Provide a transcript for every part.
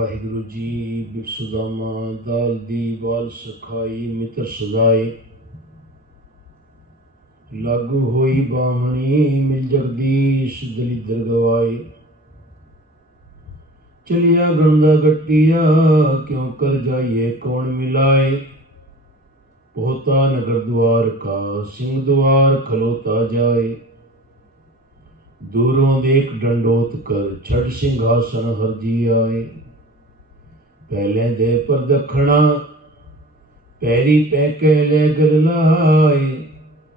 वाहिगुरु जी बिपसुदामा दाल दी बाल सखाई मित्र सदाए लागू होई बामणी मिल जगदीश दलिदर गवाए चलिया गंदा गट्टिया क्यों कर जाइए कौन मिलाए पोता नगर द्वार का सिंह द्वार खलोता जाए दूरों देख डंडोत कर छड़ सिंहासन हरजी आए पहले दे पर दखना पैरी पैके ले गर लाए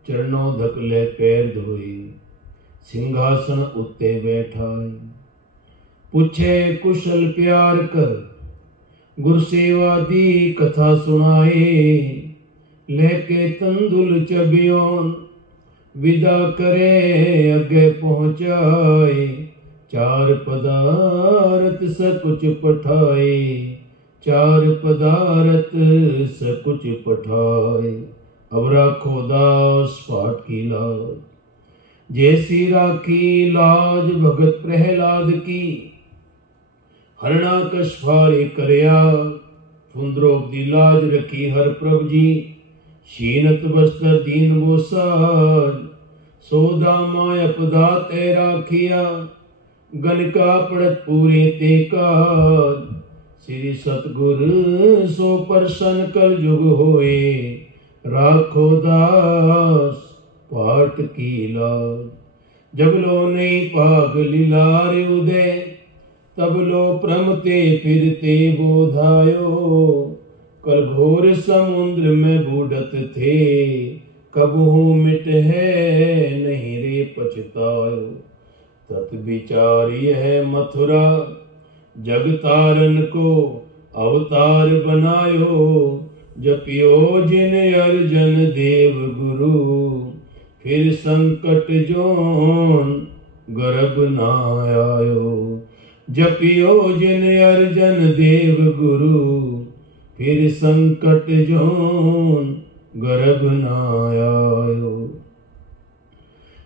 चरणों धकले पैर धोए सिंहासन उत्ते बैठाए पूछे कुशल प्यार कर गुरसेवा दी कथा सुनाए लेके तंदुल चबियोन विदा करे अगे पहुँचाए चार पदार्थ से कुछ पठाए चार पदार्थ से कुछ पठाए अब राखो दास पाठ की लाज जैसी राखी लाज भगत प्रहलाद की हरणा कशफारे करया फुंद्रोग दी लाज रखी हर प्रभ जी शीनत बस्तर दीन वो साज सोदा माया पदा ते राखिया गणका पड़त पूरे ते काज श्री सतगुर सो प्रसन्न कल युग होए राखो दास पाठ की लाज जब लो नहीं पाग लीलारे उदय तब लो प्रमते फिरते बोधायो कल घोर समुद्र में बूढ़त थे कबहू मिट है नहीं रे पछतायो तत् विचारी है मथुरा जग तारन को अवतार बनायो जपियो जिन अर्जन देव गुरु फिर संकट जोन गर्भ ना आयो जपियो जिन अर्जन देव गुरु फिर संकट जोन गर्भ ना आयो।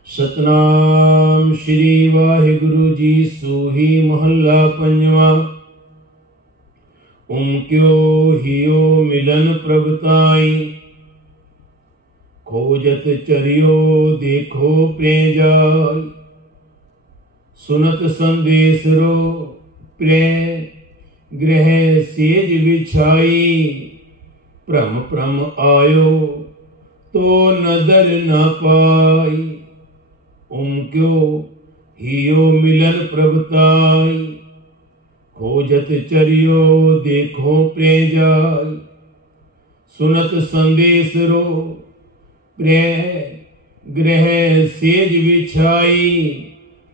सतनाम श्री वाहिगुरु जी सूही महला पंजवा क्यों हियो मिलन प्रभुताई खोजत चरियो देखो प्रेजाई सुनत संदेश रो प्रे ग्रह सेज बिछाई प्रम प्रम आयो तो नदर न पाई क्यों हियो मिलन प्रभुताई खोजत चरियो देखो प्रेजाई सुनत संदेश रो प्रे ग्रह सेज बिछाई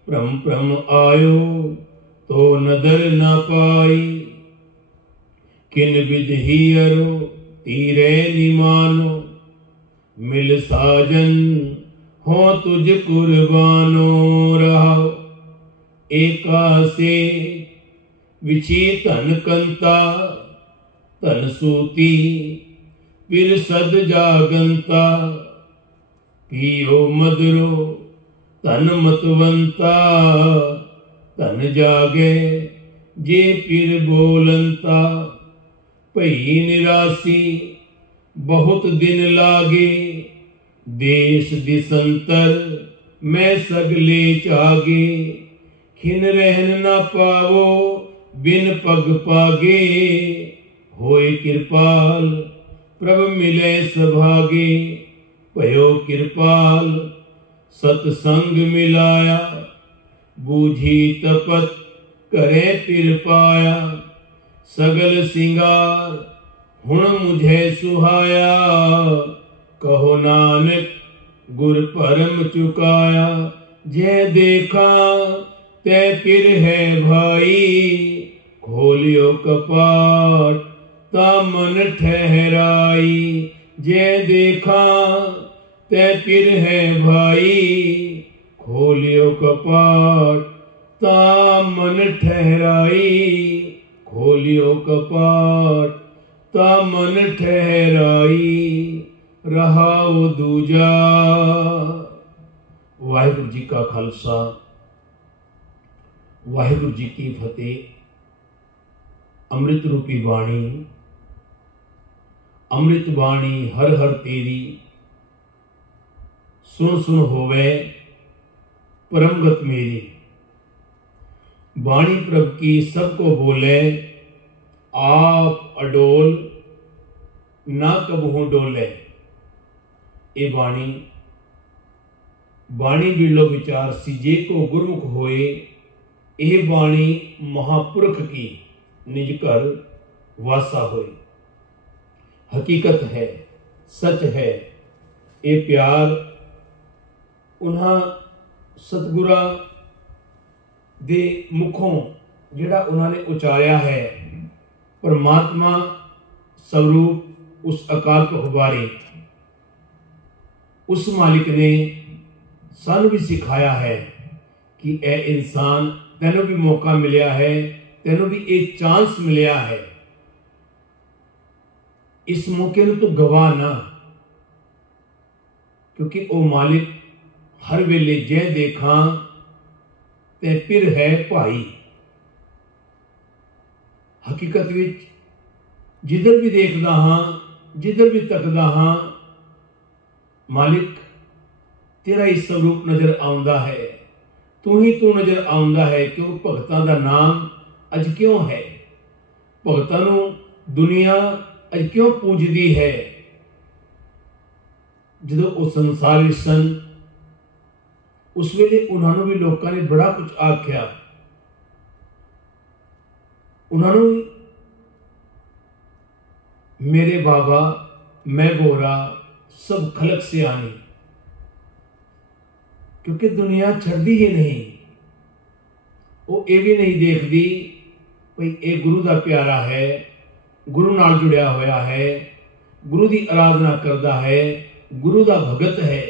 प्रम प्रम आयो तो नदर न पाई किन विधि अरो तीरे निमानो मिल साजन हो तुझ कुर्बानो रहो एका से विची तन कंता तन सूती फिर सद जागंता पियो मधुरो तन मतवंता तन जागे जे फिर बोलंता पई निरासी बहुत दिन लागे देश दिसंतर मैं सगले चागे खिन रहन न पावो बिन पग पागे होए कृपाल प्रभ मिले सभागे पयो कृपाल सतसंग मिलाया बूझी तपत करे फिर पाया सगल सिंगार हुण मुझे सुहाया कहो नानक गुर परम चुकाया जे देखा ते फिर है भाई खोलियो कपाट ता मन ठहराई जे देखा ते फिर है भाई खोलियो कपाट ता मन ठहराई खोलियो कपाट ता मन ठहराई रहाओ दूजा। वाहिगुरु जी का खालसा वाहिगुरु जी की फतेह। अमृत रूपी वाणी, अमृत वाणी हर हर तेरी, सुन सुन होवे परमगत मेरी। वाणी प्रभ की सबको बोले, आप अडोल ना कबहू डोले। ये वाणी बाणी बिलो विचार सिजे को गुरमुख होए। यह बाणी महापुरख की निज घर वासा होए। हकीकत है, सच है। ये प्यार उन्हां सतगुरा दे मुखों जिहड़ा उन्होंने उचारिया है, परमात्मा स्वरूप उस अकाल पुरख बारे उस मालिक ने सानू भी सिखाया है कि ए इंसान तेनों भी मौका मिलया है, तेनों भी एक चांस मिलया है, इस मौके नूं तू गवा ना, क्योंकि ओ मालिक हर वेले जै देखा ते फिर है भाई। हकीकत विच जिधर भी देखदा हाँ, जिधर भी तकदा हाँ, मालिक तेरा ही स्वरूप नजर आउंदा है, तू ही तू नजर आउंदा है। क्यों भगतां दा नाम अज क्यों है, भगतां नूं दुनिया अज क्यों पूजदी है। जदों वो संसार विच सन उस वेले उन्होंने भी लोगों ने बड़ा कुछ आख्या, उन्होंने मेरे बाबा मैं बोरा सब खलक से आनी, क्योंकि दुनिया छड़दी ही नहीं। वो ये भी नहीं देखती भाई ये गुरु का प्यारा है, गुरु नाल जुड़िया होया है, गुरु की आराधना करता है, गुरु का भगत है,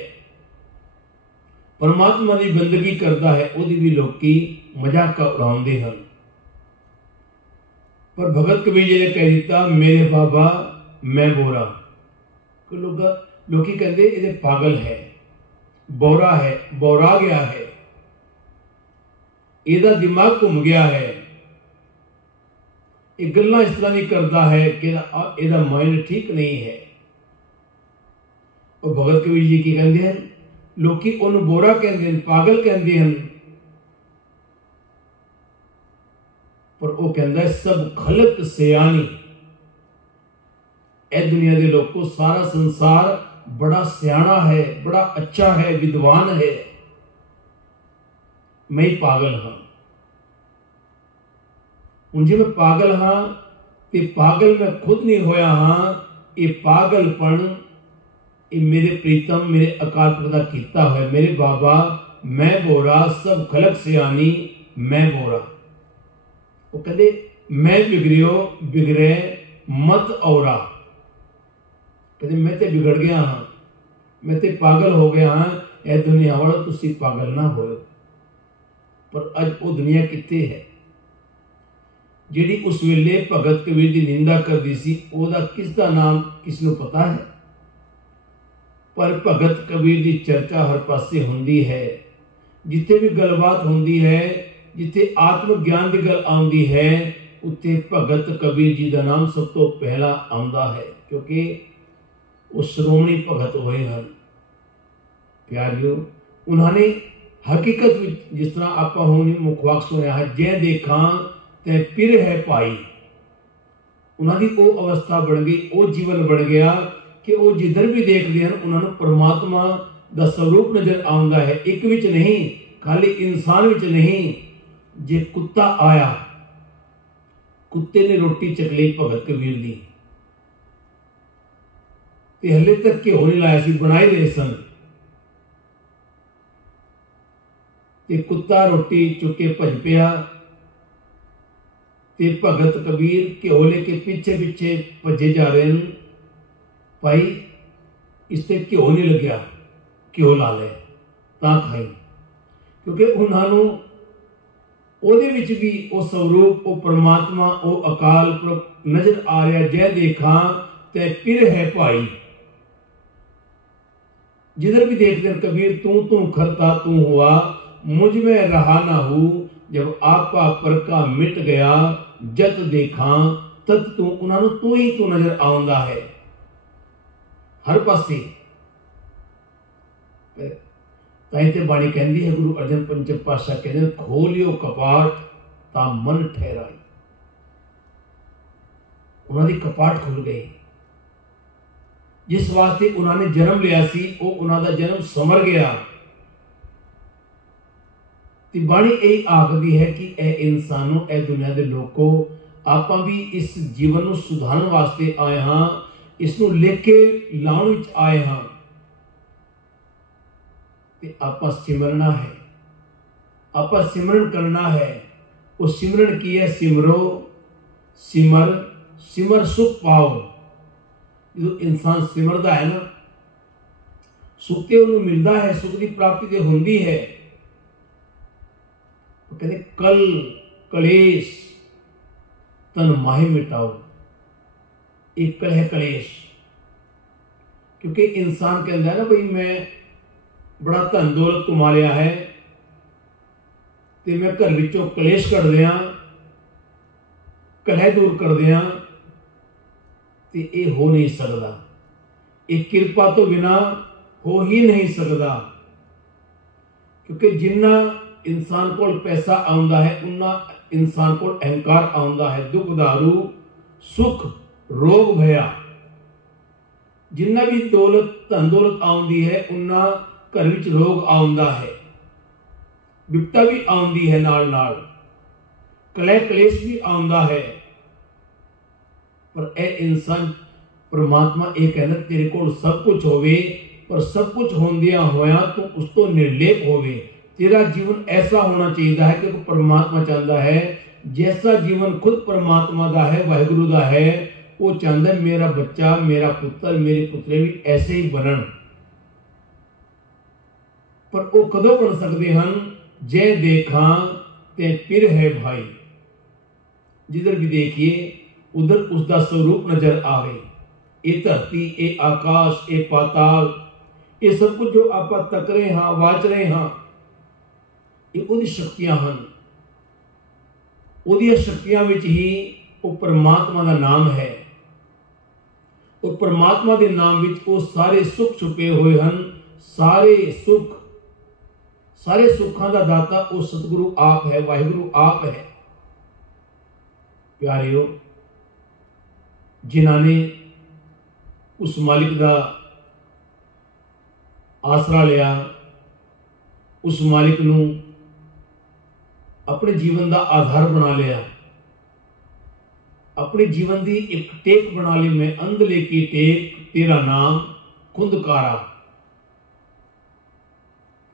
परमात्मा की बंदगी करता है, उहदी भी लोकी मजाक उड़ाउंदे हैं। पर भगत कबीर जी ने कह दिता मेरे बाबा मैं बोरा। लोग कहते ये पागल है, बोरा है, बोरा गया है, ਇਹਦਾ दिमाग घूम गया है, ये गल्लां इस तरह नहीं करता है कि ਇਹਦਾ माइंड ठीक नहीं है। और भगत कबीर जी की कहते हैं, लोकी उन्हें बोरा कहते हैं, पागल कहते हैं, पर वो कहता है सब खलक सियानी। ए दुनिया के लोगों सारा संसार बड़ा सियाना है, बड़ा अच्छा है, विद्वान है, मैं ही पागल हाँ। हूँ जी मैं पागल हाँ, ते पागल मैं खुद नहीं होया हाँ। ये पागलपन ये मेरे प्रीतम मेरे अकाल पुरख दा कीता है। मेरे बाबा मैं बोरा सब खलक सियानी मैं बोरा। वो कहते मैं बिगड़ियो बिगड़े मत औरा। कहते मैं ते बिगड़ गया हाँ, मैं ते पागल हो गया हाँ, ए दुनिया वालों तुसी पागल ना हो। पर अज वो दुनिया कित्थे है जिहड़ी उस वेले भगत कबीर की निंदा करती सी, ओदा किसका नाम किसनूं पता है। पर भगत कबीर की चर्चा हर पासे हुंदी है, जिथे भी गलबात हुंदी है, जिथे आत्म ज्ञान की गल आउंदी है, उत्थे भगत कबीर जी का नाम सब तो पहला आउंदा है, क्योंकि वो श्रोमणी भगत होए हैं। प्यारियो उन्होंने हकीकत जिस तरह आप हुण मुखवाक सुनिया है, जै देखा ते पिर है भाई। उन्होंने वो अवस्था बन गई, वो जीवन बन गया कि वो जिधर भी देखते हैं उन्होंने परमात्मा का स्वरूप नजर आउंदा है। एक विच नहीं, खाली इंसान विच नहीं, जे कुत्ता आया, कुत्ते ने रोटी चक ली भगत कबीर दी, ते हले तक घ्यो नहीं लाया सी, बनाए रहे सन, ते कुत्ता रोटी चुके भज पिया, ते भगत कबीर घ्यो लेके पीछे पीछे भजे जा रहे हैं। भाई इससे घ्यो नहीं लग्या, घ्यो ला ले तां खाई, क्योंकि उन्होंने ਉਹਦੇ ਵਿੱਚ भी वो स्वरूप वो परमात्मा वो अकाल पुरख नजर आ रहा। जै देखा ते पिर है भाई। जिधर भी देखते हैं कबीर तू खरता तू हुआ, मुझ में रहा ना हूं, जब आपा पर का मिट गया जत देखा तत तू, उन्होंने तू ही तू नजर आउंदा है हर पासे। ताई ते बाणी कहती है, गुरु अर्जन पंचम पातशाह कहते खोलियो कपाट ता मन ठहराई। उन्होंने कपाट खुल गए। जिस वास्ते उन्होंने जन्म लिया सी वो उन्होंने जन्म समर गया। ते बाणी यही आखदी है कि ए इंसानों, ए दुनिया के लोगों, आप भी इस जीवन को सुधारन वास्ते आए हाँ, इसनों लेके लाउण विच आए हाँ। ते आप सिमरना है, आप सिमरन करना है। वो सिमरन की है, सिमरो सिमर सिमर सुख पाओ। जो इंसान सिमरदा है ना, सुख ते उन्हें मिलता है, सुख की प्राप्ति ते होंदी है। कहते कल कलेश तन माहे मिटाओ। एक कल है कलेश, क्योंकि इंसान कहता है ना भाई मैं बड़ा धन दौलत कमा लिया है ते मैं घर विचों कलेश कढ़ दिया, कलह दूर कर दिया, ते ये हो नहीं सकता। एक कृपा तो बिना हो ही नहीं सकता। क्योंकि जिन्ना इंसान को पैसा आउंदा है उन्ना इंसान को अहंकार आउंदा है। दुख दारू सुख रोग भया, जिन्ना भी दौलत धन दौलत आउंदी है उन्ना घर विच रोग आउंदा है, विपता भी आउंदी है, नाल नाल कलह कलेश भी आउंदा है। पर ए इंसान परमात्मा ये कहना तेरे को सब कुछ होवे, पर सब कुछ होंदिया होया तो उस तो निर्लेप होवे। तेरा जीवन ऐसा होना चाहिए है कि परमात्मा चाहता है, जैसा जीवन खुद परमात्मा का है, वाहिगुरु का है, वो चाहता है मेरा बच्चा, मेरा पुत्र, मेरे पुत्रे भी ऐसे ही बनन। पर वो कदों बन सकते हैं, जै देखा ते पिर है भाई। जिधर भी देखिए उधर उसका स्वरूप नजर आवे। ये धरती, ये आकाश, ये पाताल, ये सब कुछ जो आप तक रहे हाँ, वाच रहे हाँ, ये उदी शक्तियां हैं। उदी शक्तियां विच ही वो परमात्मा का नाम है। और परमात्मा के नाम विच वो सारे सुख छुपे हुए हैं। सारे सुख, सारे सुखों का दाता वो सतगुरु आप है, वाहिगुरु आप है। प्यारियों, जिन्होंने उस मालिक का आसरा लिया, उस मालिक नूं अपने जीवन का आधार बना लिया, अपने जीवन की एक टेक बना ली। मैं अंधले की टेक तेरा नाम खुंदकारा।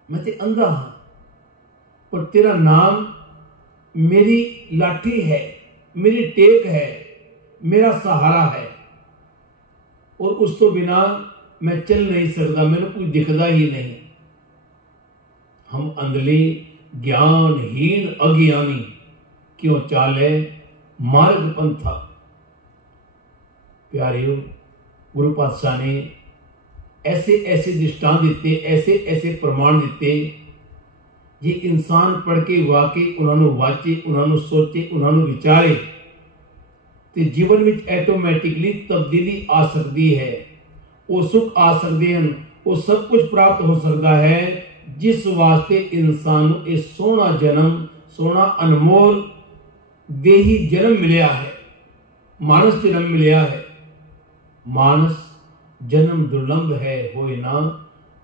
मैं ते अंधा हाँ, पर तेरा नाम मेरी लाठी है, मेरी टेक है, मेरा सहारा है। और उस तो बिना मैं चल नहीं सकता, मैंने कुछ दिखता ही नहीं। हम अंधले ज्ञानहीन अज्ञानी क्यों चाले मार्ग पंथा। प्यारियों, गुरु पातशाह ने ऐसे ऐसे दृष्टांत दिते, ऐसे ऐसे प्रमाण दिते, जे इंसान पढ़ के वाकई उन्होंने वाचे, उन्होंने सोचे, उन्होंने विचारे तो जीवन में ऐटोमैटिकली तब्दीली आ सकती है। वो सुख आ सकते हैं, वो सब कुछ प्राप्त हो सकता है, जिस वास्ते इंसान को एक सोना जन्म, सोना अनमोल देही जन्म मिलया है, मानस जन्म मिलया है। मानस जन्म दुर्लभ है होए ना,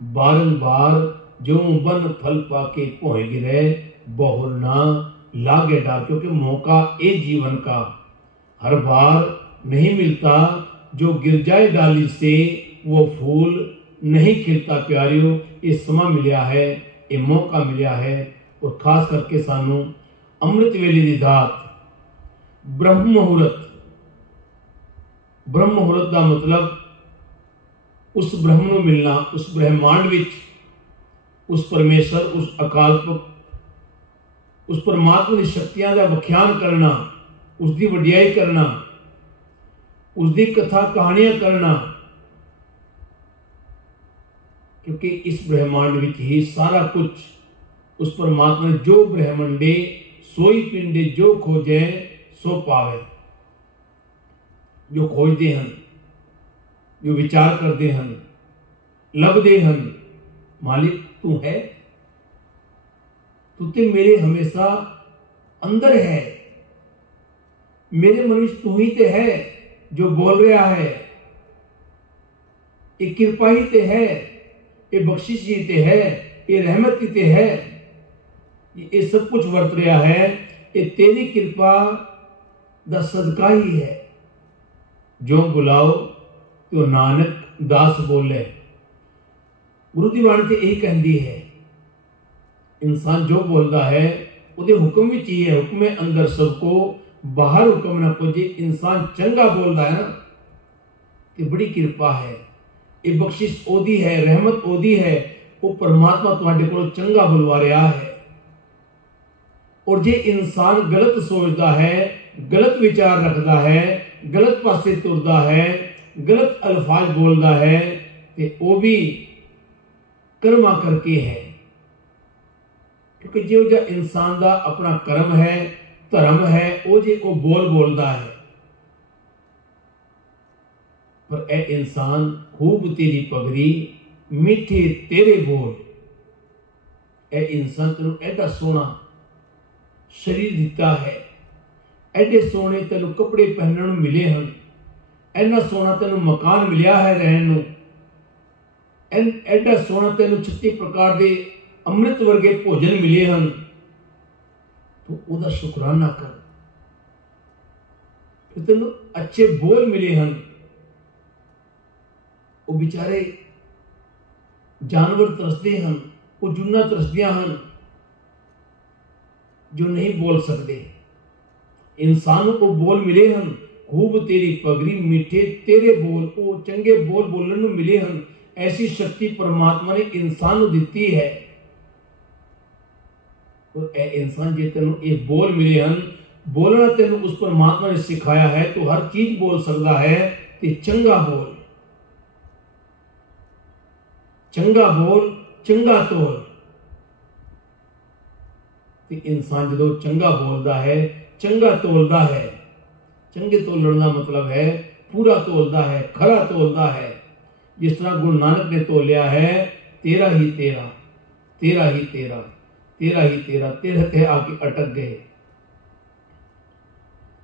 बारंबार जो बन फल पाके पोए गिरे, बहुर ना लागे डार। क्योंकि मौका ए जीवन का हर बार नहीं मिलता, जो गिर जाए डाली से वो फूल नहीं खिलता। प्यारियों, ये समा मिलया है, ये मौका मिलया है। और खास करके सानू अमृत वेले दी दात, ब्रह्म मुहूर्त। ब्रह्म मुहूर्त का मतलब उस ब्रह्म को मिलना, उस ब्रह्मांड विच उस परमेश्वर, उस अकाल पुरख, उस परमात्मा की शक्तियां का व्याख्यान करना, उसकी वडियाई करना, उसकी कथा कहानियां करना। क्योंकि इस ब्रह्मांड विच ही सारा कुछ उस परमात्मा ने जो ब्रह्मंडे सोई पिंडे जो खोजे सो पावे। जो खोजते हैं, जो विचार करते हैं, लभदे हैं, मालिक तू है, तू ते मेरे हमेशा अंदर है, मेरे मन में तू ही ते है जो बोल रहा है, ये कृपा ही ते है, ये बख्शिश ही ते है, ये रहमत ही ते है, ये सब कुछ वर्त रहा है, ये तेरी कृपा दा सदका ही है। जो बुलाओ तो नानक दास बोले। गुरु दी बाणी ते यही कहती है, इंसान जो बोलता है उहदे हुक्म विच ही है, हुक्मे अंदर सबको, बाहर हुक्म ना पुजे। इंसान चंगा बोलता है ना, ये बड़ी कृपा है, ये बख्शिश ओदी है, रहमत ओदी है, वो परमात्मा तुहाडे कोल चंगा बुलवा रहा है। और जे इंसान गलत सोचता है, गलत विचार रखता है, गलत पासे तुरदा है, गलत अल्फाज बोलता है, ते वो भी कर्मा करके है। क्योंकि जो जो इंसान का अपना कर्म है, धर्म है, वो जे वो बोलता है। पर ए इंसान खूब तेरी पगड़ी, मीठे तेरे बोल। ए इंसान तेन एडा सोना शरीर दिता है, एडे सोने तेन कपड़े पहनने मिले हैं, एना सोना तेन मकान मिलिया है रहने, एडा सोना तेन 36 प्रकार के अमृत वर्गे भोजन मिले हैं, तो उसका शुकराना कर। फिर तेन अच्छे बोल मिले हैं। वो बेचारे जानवर तरसते हैं, वो जुन्ना तरसदियां हैं जो नहीं बोल सकते। इंसानों को बोल मिले हैं, खूब तेरी पगड़ी, मीठे तेरे बोल, वो चंगे बोल बोलने मिले हैं। ऐसी शक्ति परमात्मा ने इंसान को दी है। तो ए इंसान जे तेन ये बोल मिले हैं, बोलना तेन उस परमात्मा ने सिखाया है, तो हर चीज बोल सकता है। ते चंगा बोल, चंगा बोल, चंगा तोल। ते इंसान जो चंगा बोलता है, चंगा तोलता है। चंगे तोलने का मतलब है पूरा तोलता है, खरा तोलता है। जिस तरह गुरु नानक ने तोलिया है, तेरा ही तेरा, तेरा ही तेरा, तेरा ही तेरा, तेरे ते आके अटक गए।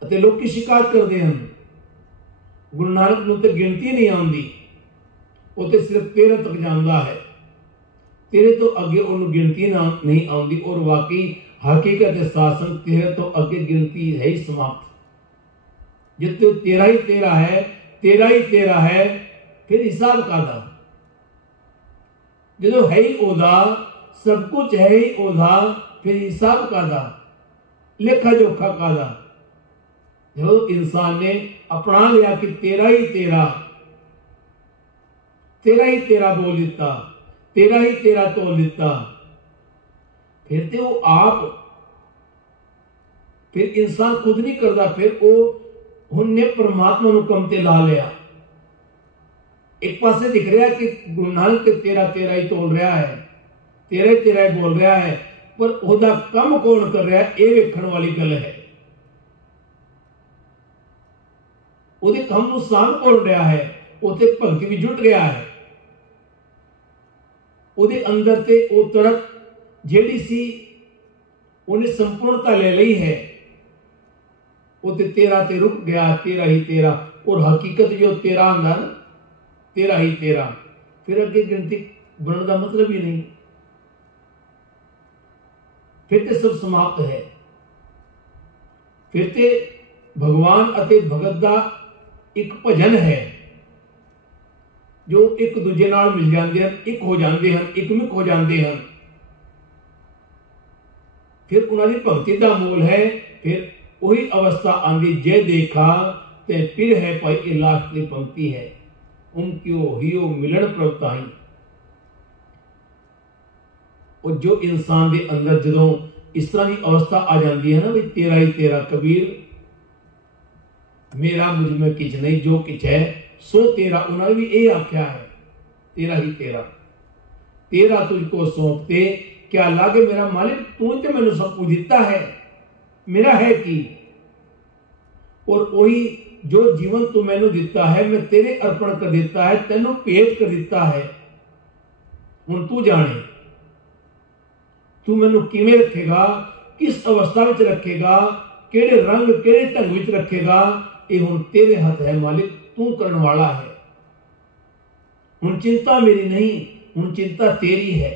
लोग की शिकायत करते हैं, गुरु नानक नूं ते गिनती नहीं आती, वो तो सिर्फ 13 तक जाता है, तेरे तो अगे उन्होंने गिनती नहीं आती। और वाकई हकीकत शासन 13 तो अगे गिनती है ही समाप्त। जितने तेरा ही तेरा है, तेरा ही तेरा है, फिर हिसाब कादा? जो है ही ओदा, सब कुछ है ही ओदा, फिर हिसाब कादा? लेखा जोखा कादा? जो इंसान ने अपना लिया कि तेरा ही तेरा, तेरा ही तेरा बोल दिता, तेरा ही तेरा तोल दिता, फिर तो वो आप, फिर इंसान खुद नहीं करता, फिर वो उन्हें परमात्मा को कम ते ला लिया। एक पासे दिख रहा है कि गुरु नानक तेरा तेरा ही तोल रहा है, तेरा ही तेरा ही बोल रहा है, पर ओदा कम कौन कर रहा है, ये वेखण वाली गल है। ओदे कम नूं सान कौन रहा है, उते भगत भी जुट गया है। ओदे अंदर ते वो तड़प जेड़ी सी उन्हें संपूर्णता ले ली है, वो ते तेरा ते रुक गया, तेरा ही तेरा। और हकीकत जो तेरा आंदा ना, तेरा ही तेरा, फिर अगे गिनती बनने का मतलब ही नहीं, फिर ते सब समाप्त है। फिर ते भगवान अते भगत दा एक भजन है, जो एक दूजे नाल मिल जाते हैं, एक हो जाते हैं, एकमिक हो जाते हैं। फिर उन्होंने भगती का मूल है। फिर वही अवस्था आंदी, जे देखा ते फिर है भाई, ये लास्ट की पंक्ति है, उनक्यो हियो मिलन प्रवताई। और जो इंसान के अंदर जो इस तरह की अवस्था आ जाती है ना, भी तेरा ही तेरा, कबीर मेरा मुझ में किच नहीं, जो किच है सो तेरा। उन्होंने भी यही आख्या है, तेरा ही तेरा, तेरा तुझको सौंपते क्या लागे मेरा मालिक, तू तो मैंने सब कुछ दिता है, मेरा है कि और वही जो जीवन तू मैनू दिता है मैं तेरे अर्पण कर दिता है, तेनों भेंट कर दिता है। हुण तू जाने तू मैनू किवें रखेगा, किस अवस्था विच रखेगा, केड़े रंग केड़े ढंग विच रखेगा, ये हुण तेरे हाथ है मालिक, तू करन वाला है। हुण चिंता मेरी नहीं, हुण चिंता तेरी है,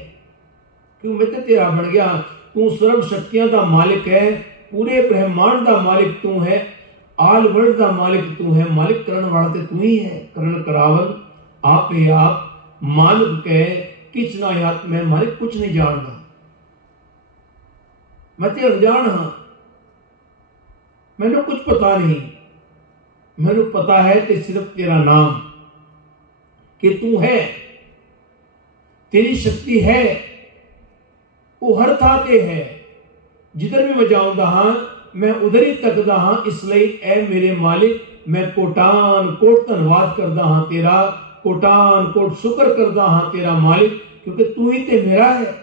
क्यों मैं तो तेरा बन गया। तू सर्व शक्तियां दा मालिक है, पूरे ब्रह्मांड दा मालिक तू है, आल वर्ल्ड दा मालिक तू है। मालिक करण वाला ते तू ही है, करण करावन आप ही आप मालिक कह किच ना याद, मैं मालिक कुछ नहीं जानदा, मैं ते अनजान हाँ, मैनू कुछ पता नहीं। मैनू पता है कि सिर्फ तेरा नाम कि तू है, तेरी शक्ति है, वो हर थां ते है। जिधर भी मैं जाऊंदा हाँ मैं उधर ही तकदा हाँ। इसलिए ऐ मेरे मालिक मैं कोटान कोट धन्नवाद करदा हाँ तेरा, कोटान कोट शुक्र करदा हाँ तेरा मालिक, क्योंकि तू ही ते मेरा है।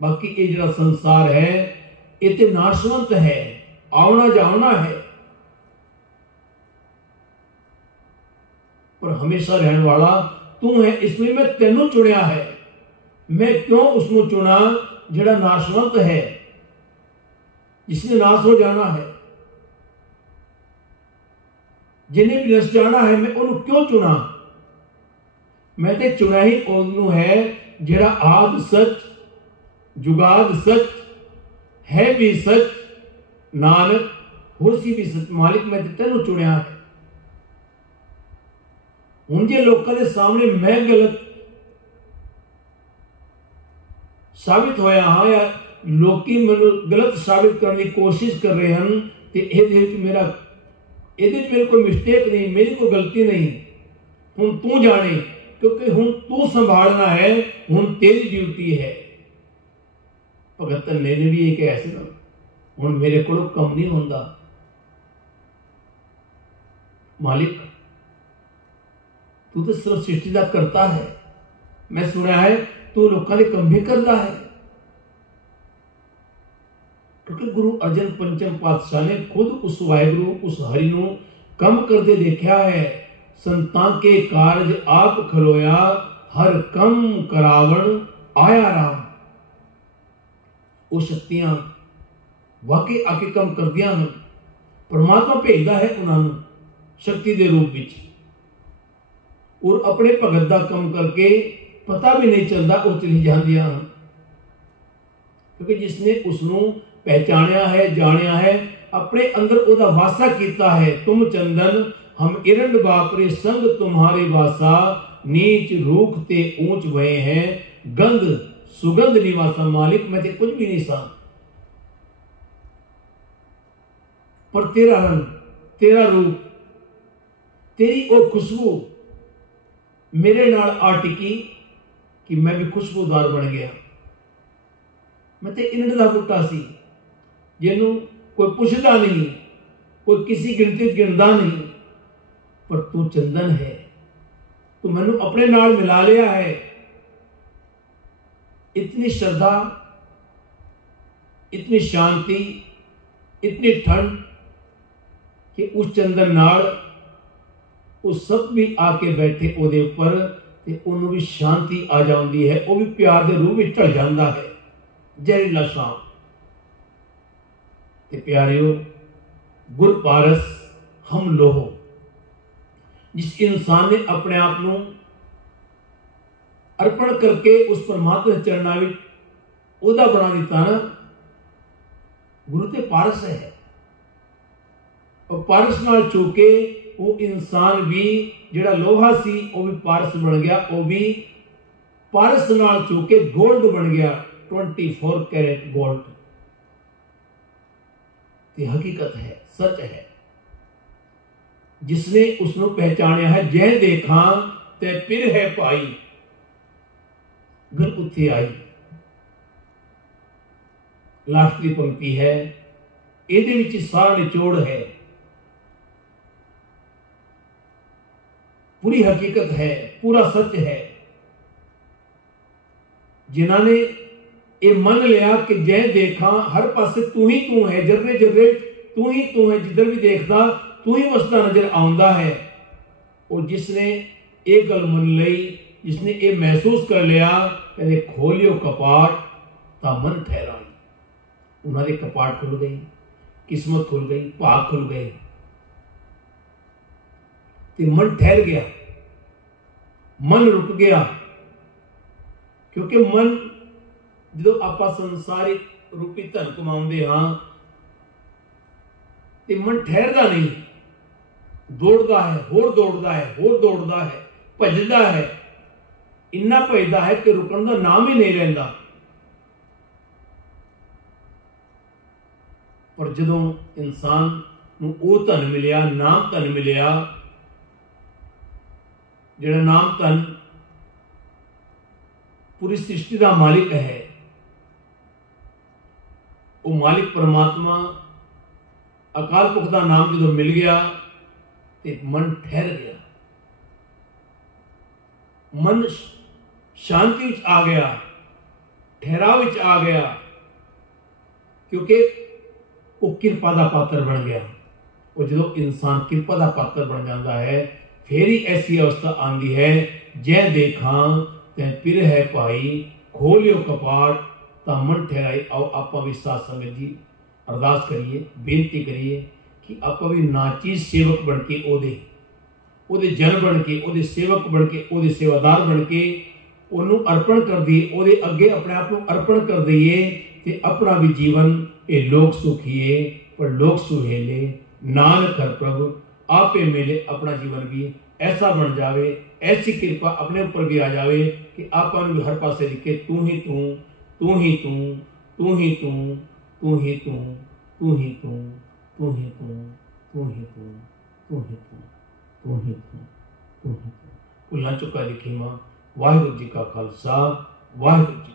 बाकी ये जड़ा संसार है ये ते नाशवंत है, आवना जावना है, पर हमेशा रहने वाला तू है। इसलिए मैं तेनू चुनिया है। मैं क्यों उसको चुना जड़ा नाशवंत है, जिसने नाश हो जाना है, जिन्हें भी नस जाना है, मैं उन्हें क्यों चुना? मैं ते चुना ही उन्होंने है जड़ा आद सच जुगाद सच है भी सच, नानक होसी भी सच। मालिक मैं तेनू चुनिया है। हुण जे लोकां दे सामने मैं गलत साबित होया हाँ, या लोकी मैनू गलत साबित करने की कोशिश कर रहे हैं, तो मेरे कोई मिस्टेक नहीं, मेरी कोई गलती नहीं। हुण तू जाने, क्योंकि हुण तू संभालना है, हुण तेरी ड्यूटी है। भगत ने भी एक ऐसे ना, हुण मेरे को कम नहीं होंदा। मालिक तू तो सिर्फ सृष्टि का करता है। मैं सुना है तू लोगों के कम भी करता है, क्योंकि गुरु अर्जन पंचम पातशाह ने खुद उस वाहिगुरु उस हरि नू कम करते देखा है। संतां के कारज आप खलोया, हर कम करावण आया राम। वो शक्तियां वाकई आके कम कर दिया हैं। परमात्मा भेजदा है उन्होंने शक्ति के रूप में, और अपने भगत का कम करके पता भी नहीं चलता वो चली जांदियां हैं। क्योंकि जिसने उसनू पहचानिया है, जानिया है, अपने अंदर ओदा वासा किया है। तुम चंदन हम इरंड बापरे संग तुम्हारे वासा, नीच रूख ते ऊंच भये हैं, गंध सुगंध निवासा। मालिक मैं ते कुछ भी नहीं सा, पर तेरा रंग तेरा रूप तेरी वो खुशबू मेरे नाल आ टिकी कि मैं भी खुशबूदार बन गया। मैं ते इरंड दा बूटा सी जिन्हों कोई पुछदा नहीं, कोई किसी गिनती गिनदा नहीं, पर तू चंदन है, तू मैनू अपने नाल मिला लिया है। इतनी श्रद्धा, इतनी शांति, इतनी ठंड कि उस चंदन नाल उस सब भी आके बैठे ओदे उपर ते उन्होंने भी शांति आ जाती है। वो भी प्यार के रूप में ढल जाता है। जहरीला शाम ते प्यारियो गुर पारस हम लोहो, जिस इंसान ने अपने आप को अर्पण करके उस परमात्मा के चरणों में ओदा बना दिता ना, गुरु ते पारस है। और पारस नाल चूके वो इंसान भी जिहड़ा लोहा सी वो भी पारस बन गया, वो भी पारस नाल चूके गोल्ड बन गया, 24 कैरेट गोल्ड। ये हकीकत है, सच है। जिसने उसको पहचानिया है, जय देखा ते फिर है पाई, घर उत्थे आई। लास्टली पंक्ति है, ਇਹਦੇ ਵਿੱਚ ਸਾਰਾ ਨਿਚੋੜ है, पूरी हकीकत है, पूरा सच है। जिन्होंने ये मन लिया कि जय देखा हर पासे तू ही तू है, जर्रे जर्रे तू ही तू है, जिधर भी देखता तू ही वसदा नजर आउंदा है। और जिसने ये गल मन लई, जिसने ये महसूस कर लिया, कहते खोलियो कपाट ता मन ठहरा। उन्होंने कपाट खुल गई, किस्मत खुल गई, भाग खुल गए, ते मन ठहर गया, मन रुक गया। क्योंकि मन जो आप संसारिक रूपी धन कमाते हाँ, ते मन ठहरदा नहीं, दौड़ता है, होर दौड़ता है, होर दौड़ता है, भजदा है, इन्ना भजदा है कि रुकण का नाम ही नहीं रहिंदा। पर जदों इंसान नूं ओह धन मिलिया, नाम धन मिलिया, जिहड़ा नाम धन पूरी सृष्टि का मालिक है, वो मालिक परमात्मा अकाल पुरख का नाम जो मिल गया तो मन ठहर गया, मन शांति विच आ गया, ठहराव विच आ गया, क्योंकि वो कृपा का पात्र बन गया। और जो इंसान कृपा का पात्र बन जाता है, फिर ही ऐसी अवस्था आती है, जै देखा तै पिर है भाई, खोलियो कपाट ता मन ठहराई। आओ आप भी साथ संगत जी अरदास करिए, बेनती करिए कि आप भी नाची सेवक बन के ओदे जन बन के, ओदे सेवक बन के, ओदे सेवादार बन के ओनू अर्पण कर दिए, ओदे अगे अपने आप को अर्पण कर दईए, ते अपना भी जीवन ये लोक सुखिए पर लोक सुहेले, नानक हर प्रभु आपे मिले। अपना जीवन भी ऐसा बन जावे, ऐसी कृपा अपने ऊपर भी आ जावे कि आप भी हर पासे दिखे तू ही तू, तू ही तू, तू ही तू, तू ही तू, तू ही तू, तू ही तू, तू ही तू, तू ही तू, तू ही तू, तू ही तू। भुल्लां चुका लिखी मां। वाहिगुरू जी का खालसा, वाहिगुरू जी